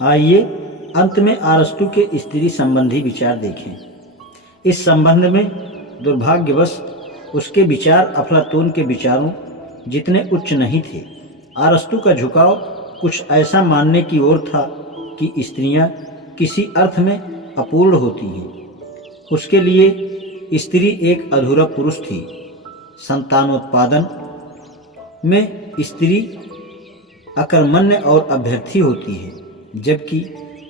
आइए अंत में अरस्तु के स्त्री संबंधी विचार देखें। इस संबंध में दुर्भाग्यवश उसके विचार अफलातून के विचारों जितने उच्च नहीं थे। अरस्तु का झुकाव कुछ ऐसा मानने की ओर था कि स्त्रियां किसी अर्थ में अपूर्ण होती हैं। उसके लिए स्त्री एक अधूरा पुरुष थी। संतानोत्पादन में स्त्री अकर्मण्य और अभ्यर्थी होती है, जबकि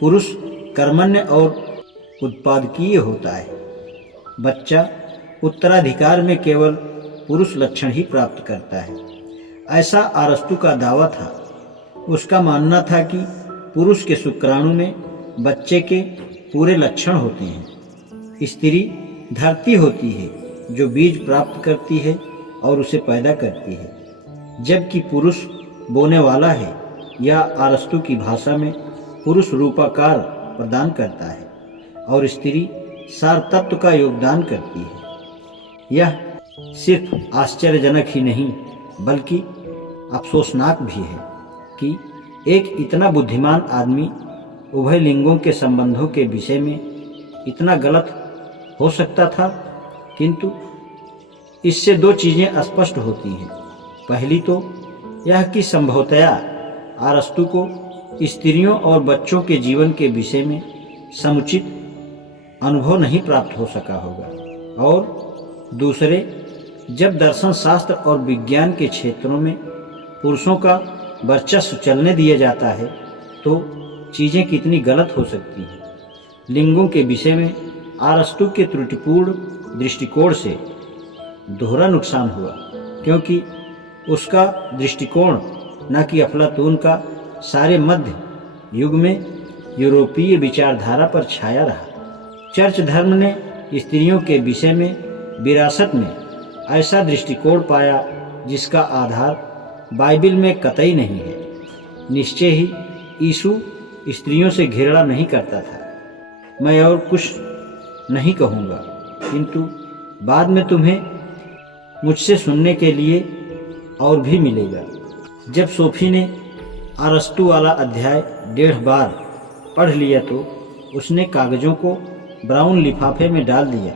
पुरुष कर्मण्य और उत्पादकीय होता है। बच्चा उत्तराधिकार में केवल पुरुष लक्षण ही प्राप्त करता है, ऐसा अरस्तु का दावा था। उसका मानना था कि पुरुष के शुक्राणु में बच्चे के पूरे लक्षण होते हैं। स्त्री धरती होती है जो बीज प्राप्त करती है और उसे पैदा करती है, जबकि पुरुष बोने वाला है, या अरस्तु की भाषा में पुरुष रूपाकार प्रदान करता है और स्त्री सार तत्व का योगदान करती है। यह सिर्फ आश्चर्यजनक ही नहीं बल्कि अफसोसनाक भी है कि एक इतना बुद्धिमान आदमी उभय लिंगों के संबंधों के विषय में इतना गलत हो सकता था। किंतु इससे दो चीज़ें स्पष्ट होती हैं। पहली तो यह कि संभवतया अरस्तु को स्त्रियों और बच्चों के जीवन के विषय में समुचित अनुभव नहीं प्राप्त हो सका होगा, और दूसरे, जब दर्शन शास्त्र और विज्ञान के क्षेत्रों में पुरुषों का वर्चस्व चलने दिया जाता है तो चीज़ें कितनी गलत हो सकती हैं। लिंगों के विषय में अरस्तु के त्रुटिपूर्ण दृष्टिकोण से दोहरा नुकसान हुआ, क्योंकि उसका दृष्टिकोण न कि अफलातून का सारे मध्य युग में यूरोपीय विचारधारा पर छाया रहा। चर्च धर्म ने स्त्रियों के विषय में विरासत में ऐसा दृष्टिकोण पाया जिसका आधार बाइबिल में कतई नहीं है। निश्चय ही यीशु स्त्रियों से घृणा नहीं करता था। मैं और कुछ नहीं कहूँगा, किंतु बाद में तुम्हें मुझसे सुनने के लिए और भी मिलेगा। जब सोफी ने अरस्तु वाला अध्याय 1.5 बार पढ़ लिया तो उसने कागजों को ब्राउन लिफाफे में डाल दिया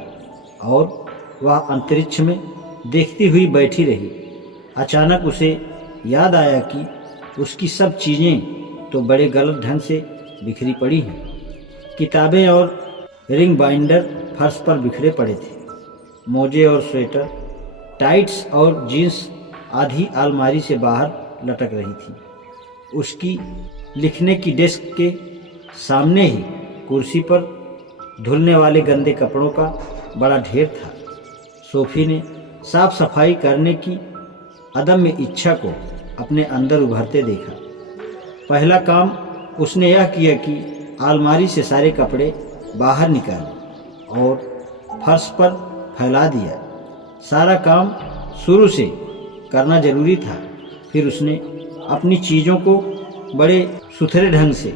और वह अंतरिक्ष में देखती हुई बैठी रही। अचानक उसे याद आया कि उसकी सब चीज़ें तो बड़े गलत ढंग से बिखरी पड़ी हैं। किताबें और रिंग बाइंडर फर्श पर बिखरे पड़े थे। मोजे और स्वेटर, टाइट्स और जीन्स आधी अलमारी से बाहर लटक रही थी। उसकी लिखने की डेस्क के सामने ही कुर्सी पर धुलने वाले गंदे कपड़ों का बड़ा ढेर था। सोफी ने साफ सफाई करने की अदम्य इच्छा को अपने अंदर उभरते देखा। पहला काम उसने यह किया कि अलमारी से सारे कपड़े बाहर निकाले और फर्श पर फैला दिया। सारा काम शुरू से करना जरूरी था। फिर उसने अपनी चीज़ों को बड़े सुथरे ढंग से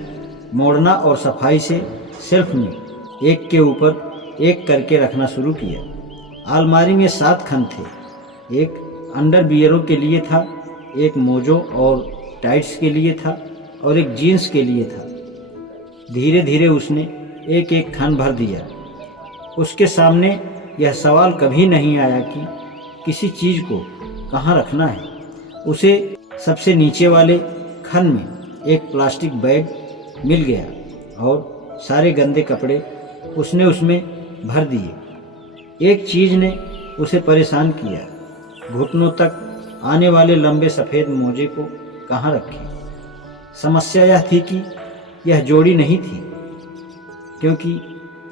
मोड़ना और सफाई से शेल्फ में एक के ऊपर एक करके रखना शुरू किया। अलमारी में 7 खंड थे। एक अंडरवियरों के लिए था, एक मोजों और टाइट्स के लिए था और एक जीन्स के लिए था। धीरे धीरे उसने एक एक खंड भर दिया। उसके सामने यह सवाल कभी नहीं आया कि किसी चीज़ को कहाँ रखना है। उसे सबसे नीचे वाले खंड में एक प्लास्टिक बैग मिल गया और सारे गंदे कपड़े उसने उसमें भर दिए। एक चीज़ ने उसे परेशान किया, घुटनों तक आने वाले लंबे सफ़ेद मोजे को कहाँ रखें। समस्या यह थी कि यह जोड़ी नहीं थी, क्योंकि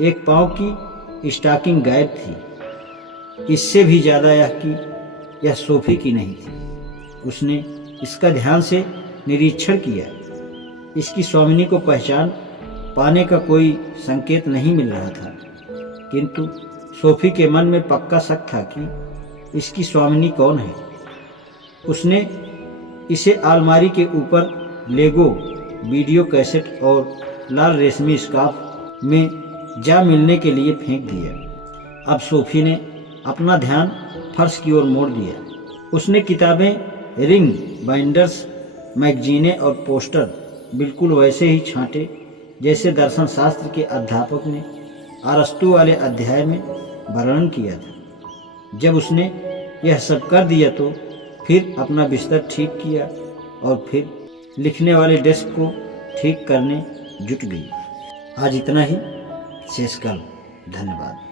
एक पाँव की स्टॉकिंग गायब थी। इससे भी ज़्यादा यह कि यह सोफी की नहीं थी। उसने इसका ध्यान से निरीक्षण किया। इसकी स्वामिनी को पहचान पाने का कोई संकेत नहीं मिल रहा था, किंतु सोफी के मन में पक्का शक था कि इसकी स्वामिनी कौन है। उसने इसे अलमारी के ऊपर लेगो, वीडियो कैसेट और लाल रेशमी स्कार्फ में जा मिलने के लिए फेंक दिया। अब सोफी ने अपना ध्यान फर्श की ओर मोड़ दिया। उसने किताबें, रिंग बाइंडर्स, मैगजीनें और पोस्टर बिल्कुल वैसे ही छांटे जैसे दर्शन शास्त्र के अध्यापक ने अरस्तु वाले अध्याय में वर्णन किया था। जब उसने यह सब कर दिया तो फिर अपना बिस्तर ठीक किया और फिर लिखने वाले डेस्क को ठीक करने जुट गई। आज इतना ही, शेष कल। धन्यवाद।